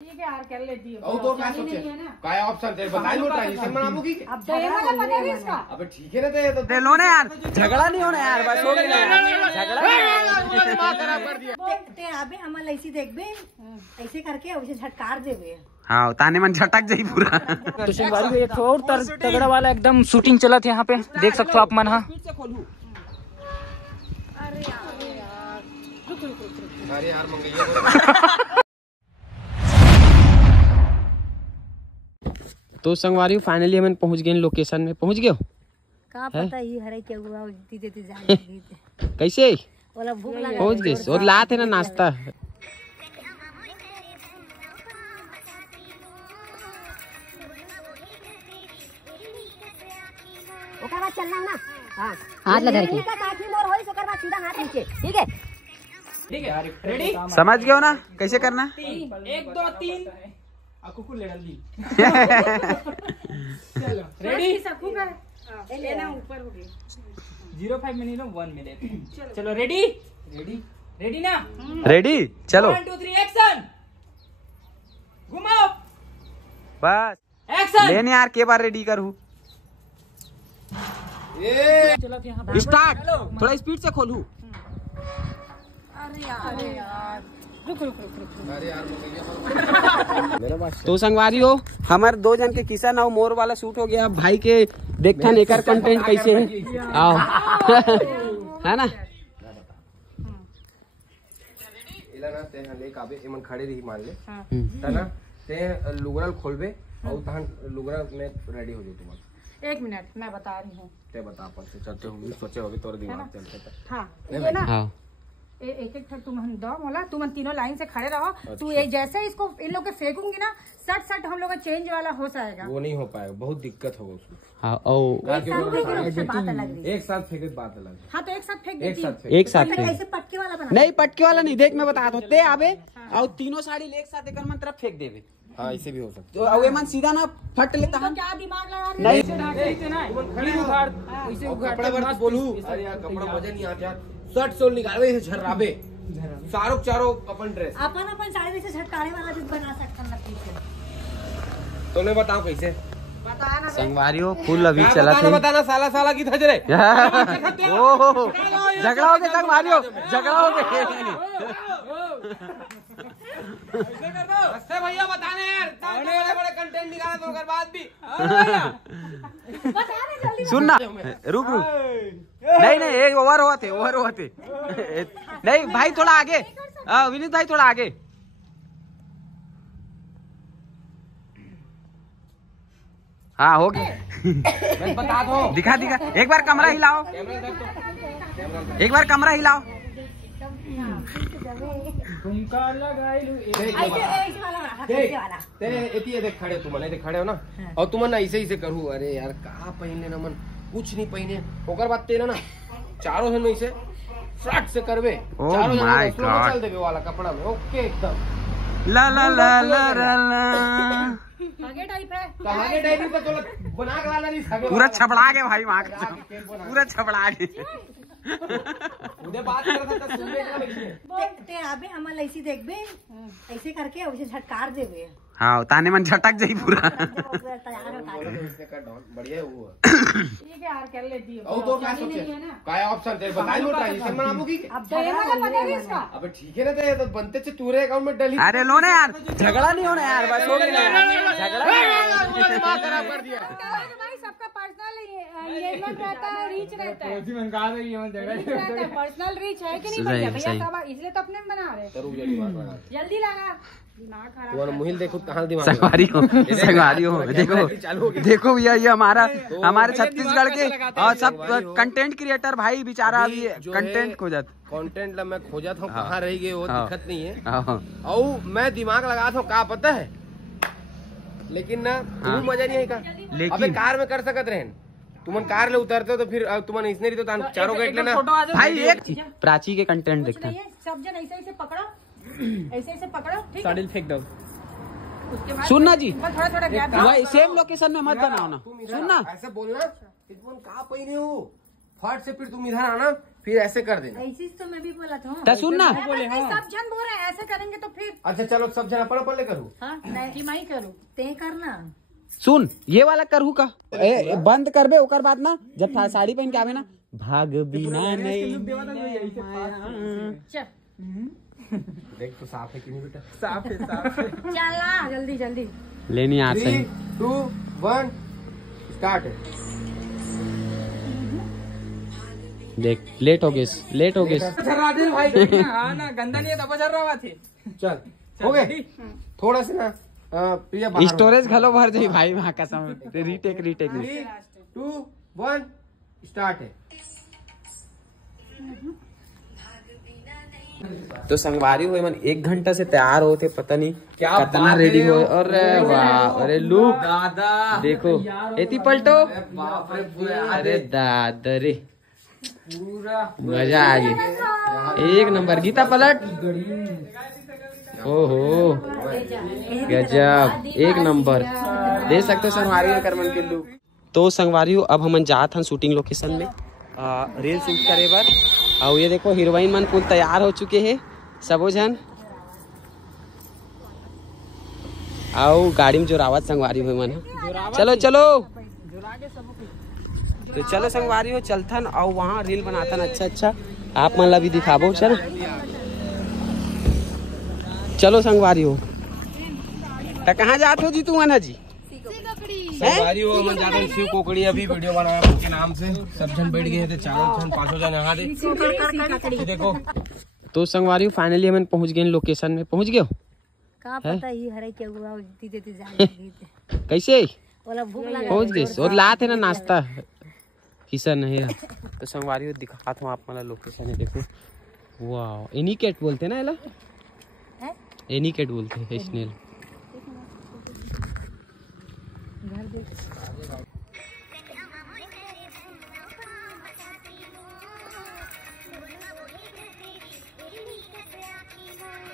ठीक है यार कर लेती है। तो क्या सोचे काय ऑप्शन तेरे बताइए वो ट्रांजिशन बनाबूगी अब तो ये वाला पता है इसका। अबे ठीक है ना तो ये तो दे लो ना यार, झगड़ा नहीं होना यार, बस हो गया झगड़ा दिमाग खराब कर दिया। ते अबे हमारा ऐसी देखबे ऐसे करके उसे झटकार देबे। हाँ ताने मन झटक जाई पूरा। तो संगवारी को एक और तगड़ा वाला एकदम शूटिंग चला था यहाँ पे, देख सकते हो आप मन। हाँ अरे यार मंगैया तो संगवारी फाइनली हम पहुंच गए लोकेशन में। पहुंच गए का पता ही हरे क्या हुआ देते जाए कैसे वाला भूख लगा पहुंच गए और लाते ना नाश्ता। ओकर बाद चलना ना। हां हाथ लगा के काठी मोर होई ओकर बाद सीधा हाथ नीचे। ठीक है ठीक है रेडी, समझ गए हो ना कैसे करना। 1 2 3 कुकुर ले डाल दी। चलो रेडी, सकू का लेना ऊपर हो गया 05 मिनट 1 मिनट। चलो रेडी रेडी रेडी ना, रेडी चलो 1 2 3 एक्शन। घुमाओ बस एक्शन। लेने यार के बार रेडी करूँ। चलो यहाँ स्टार्ट, थोड़ा स्पीड से खोलू। अरे यार रुक रुक रुक रुक। अरे यार मंगैया तो संगवारी हो हमारे 2 जन के किसान और मोर वाला शूट हो गया। भाई के देखता नेकर कंटेंट कैसे है आओ है ना। इला ना ते ले काबे एमन खड़े रही मान ले तना ते लुगरल खोलबे और तहन लुगरा में रेडी हो जाए। तुम 1 मिनट मैं बता रही हूँ। ते बता अपन से चलते होंगे सोचे होगे तोरे दिमाग चलते था। हाँ ये ना हाँ एक एक ठक तुम दो मोला, तुम तीनों लाइन से खड़े रहो। तू ये जैसे इसको इन लोग के फेंकूंगी ना सट हम लोग का चेंज वाला हो जाएगा। वो नहीं हो पाएगा, बहुत दिक्कत होगा उसमें। हाँ ओ एक साथ फेंके बात अलग है। हाँ तो एक साथ फेंक एक देती साथ हूँ। फेंक एक साथ फेंक। ऐसे पटके वाला बना नहीं पटके वाला नहीं, देख मैं बता दो ते आबे और तीनों साड़ी एक साथ एक मन तरफ फेंक देवे। हाँ ऐसे भी हो सकता तो अवे मन सीधा ना फट लेता तो हम। क्या दिमाग लगा रही नहीं है। कपड़ा वर्ष बोलू अरे यार कपड़ा वजन नहीं आता, शर्ट सोल निकालवे से झर्राबे चारों अपन ड्रेस अपन साड़ी से झटकारे वाला भी बना सकता है पीछे। तो ले बताओ कैसे बताना संगवारी हो फुल अभी चला थे। बताना साला की थजरे ओहो झगड़ा हो गया संगवारी हो, झगड़ा हो गया। भैया बताने यार बड़े कंटेंट निकाले तो कर बाद भी सुनना रुक नहीं एक ओवर हुआ थे नहीं भाई थोड़ा आगे, विनीत भाई थोड़ा आगे। हाँ हो गया बता दो। दिखा एक बार कमरा हिलाओ, एक बार कमरा हिलाओ। देख खड़े तुम खड़े हो ना और तुम ना ऐसे ही करू। अरे यार कहा पहने ना मन कुछ नहीं पहने ओकर बाद तेरा ना चारों जन ऐसे फ्रट से करबे। चारों जन स्लो में चल देबे वाला कपड़ा में ओके एकदम ला ला ला ला ला आगे टाइप है कहानी टाइप का तो बना के लाना नहीं पूरा छपड़ा के भाई वहाँ का पूरा छपड़ा के उधर बात कर रहा था सुनने का नहीं ते अबे हमारा ऐसी देखबे ऐसे करके उसे झटकार देबे। हाँ ताने मन झटक जाई पूरा। बढ़िया वो ठीक है यार कर लेती है। तो क्या सोचे काय ऑप्शन तेरे बताइए वो ट्रांजिशन बनाबूगी। अब तो ये वाला पता है इसका। अबे ठीक है ना तो ये तो बनते चे तूरे अकाउंट में डली। अरे लो ना यार, झगड़ा नहीं होना यार, बस हो गया झगड़ा दिमाग खराब कर दिया। भाई सबका पर्सनल एंगेजमेंट रहता है, रीच रहता है, पर्सनल रीच है कि नहीं भैया? भैया सब इसलिए तो अपने बना रहे। जल्दी लगा दिमाग खराब। मुहिल देखो कहाँ दिमाग संगवारी हो देखो भैया ये हमारे छत्तीसगढ़ के और सब कंटेंट क्रिएटर भाई बेचारा अभी कंटेंट कंटेंट मैं खोजा था कहाँ रह गए वो दिक्कत नहीं है। हाँ और मैं दिमाग लगा था का पता है लेकिन ना तू मजा नहीं आएगा। अबे कार में कर सकत रहे तुमन कार ले उतरते हो तो फिर तुमन इसने तो चारों गेट लेना भाई। एक प्राची के कंटेंट देखते हैं सब जन ऐसे पकड़ो ऐसे पकड़ो ठीक है साड़ी फेंक दो। सुनना जी थोड़ा थोड़ा गैप वही सेम लोकेशन में मत बनाओ ना। सुनना ऐसे बोलना तुम कहाँ पहने हो फट से फिर तुम इधर आना, फिर ऐसे कर देना। ऐसी तो मैं भी बोला था। तो सुन ना, सब जन बोल रहे हैं ऐसे करेंगे तो फिर। अच्छा चलो सब जन अपन पल्ले करूँ। हाँ नहीं मैं ही करूँ, ते करना। सुन ये वाला करहू का बंद करबे, ओकर बाद ना जब साड़ी पहन के आवे ना, भाग बिना नहीं देख तो साफ है कि नहीं बेटा? साफ है साफ है। चला जल्दी जल्दी। लेनी आज 3, 2, 1 स्टार्ट। देख लेट हो गए राजेश भाई हाँ ना गंदा नहीं है तब चल रहा थे। चल हो गए थोड़ा सा ना प्रिया बाहर स्टोरेज घलो भर जाई भाई वहाँ का समय। रीटेक 3, 2, 1 स्टार्ट है। तो संगवारी हुए मन 1 घंटा से तैयार होते, पता नहीं क्या कितना रेडी हो। अरे वाह, अरे लुक दादा देखो, एती पलटो, अरे दादा रे पूरा मजा आ गई, 1 नंबर। गीता पलट, ओहो गजब, 1 नंबर। दे सकते संगवारी कर मन के लुक। तो संगवारी अब हम जात हन शूटिंग लोकेशन में रील शूट करे बर। और ये देखो हीरोइन मन फुल तैयार हो चुके हैं सबो जन। आओ गाड़ी में जो रावत संगवारी हुए मन, चलो चलो तो चलो संगवारी हो चलथन और वहाँ रील बनाथन। अच्छा आप मन ला भी दिखाबो। चलो चलो संगवारी हो। तो कहाँ जात हो जी तू अना जी? संगवारी हो मन जाते शिव कोकड़ी अभी वीडियो बनाया उनके नाम से। सब जन बैठ गए थे, 4 जन 5 जन यहाँ दे देखो। तो संगवारी फाइनली हम पहुँच गए लोकेशन में। पहुँच गए कहाँ पता ही हरे क्या हुआ देते कैसे बोला भूख लगा पहुँच गए और लाते ना नाश्ता किसन है। तो संगवारी दिखाता हूँ आप मतलब लोकेशन है। देखो वाह, एनीकेट बोलते हैं ना एला, एनीकेट बोलते हैं स्नेल।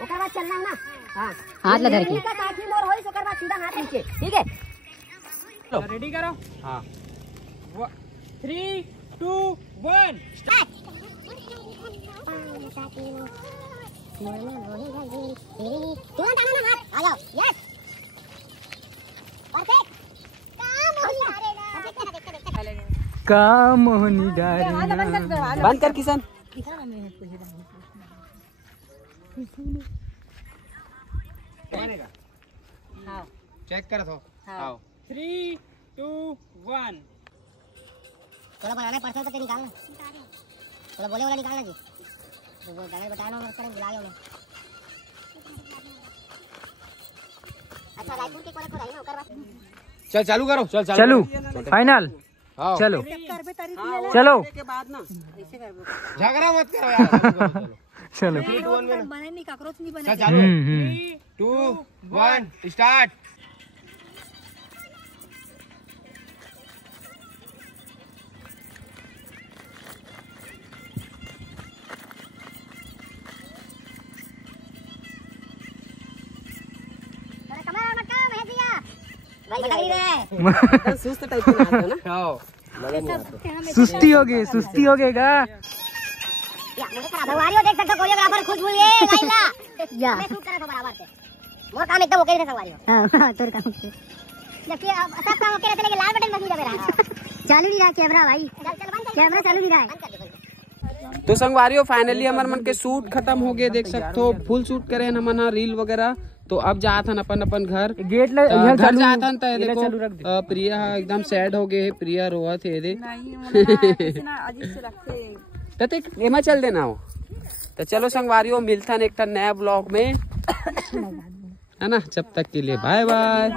ओकर बाद चलना ना, हाँ हाथ लगा के काठी मोर होई, ओकर बाद सीधा हाथ नीचे, ठीक है? रेडी करो। हाँ 3, 2, 1 तुरंत आना ना, हाथ आ जाओ। Yes perfect. का मोहनी डारी बंद कर किसान। चेक कर दो। 3, 2, 1 थोड़ा बनाना पर्सन तो निकालना, थोड़ा बोले वाला निकालना जी। वो गाना बताया ना उन्होंने, बुला गया उन्हें। अच्छा रायपुर के कोने को रही ना ओकर बाद चल चालू करो। चल चलो फाइनल। हाँ। चलो चलो झगड़ा मत करो यार। चलो बने नहीं काकरोच नहीं बने। चल चालू 3, 2, 1 स्टार्ट। सुस्त टाइप का आता है ना। सुस्ती हो गई का। या मुझे खराब भगवारी हो, देख सकते हो कोरियोग्राफर खुद भूल गए लाइला। या मैं शूट कर रहा था बराबर से, मोर काम एकदम ओके है संगवारी हो। हां तोर काम ओके, जबकि सब काम ओके रहते लेकिन लाल बटन बस नहीं दबे रहा। चालू नहीं रहा कैमरा भाई, कैमरा चालू नहीं रहा है। तो संगवारी फाइनली हमारे मन के शूट खत्म हो गए, देख सकते हो फुल शूट करे हैं हमन रील वगैरह। तो अब जात हन अपन घर गेट घर जात हन। तो देखो प्रिया एकदम सैड हो गए, प्रिया रोवत है दे। तो एमा चल देना हो। तो चलो संगवारियों मिलता एक नया ब्लॉग में, है ना। जब तक के लिए बाय बाय।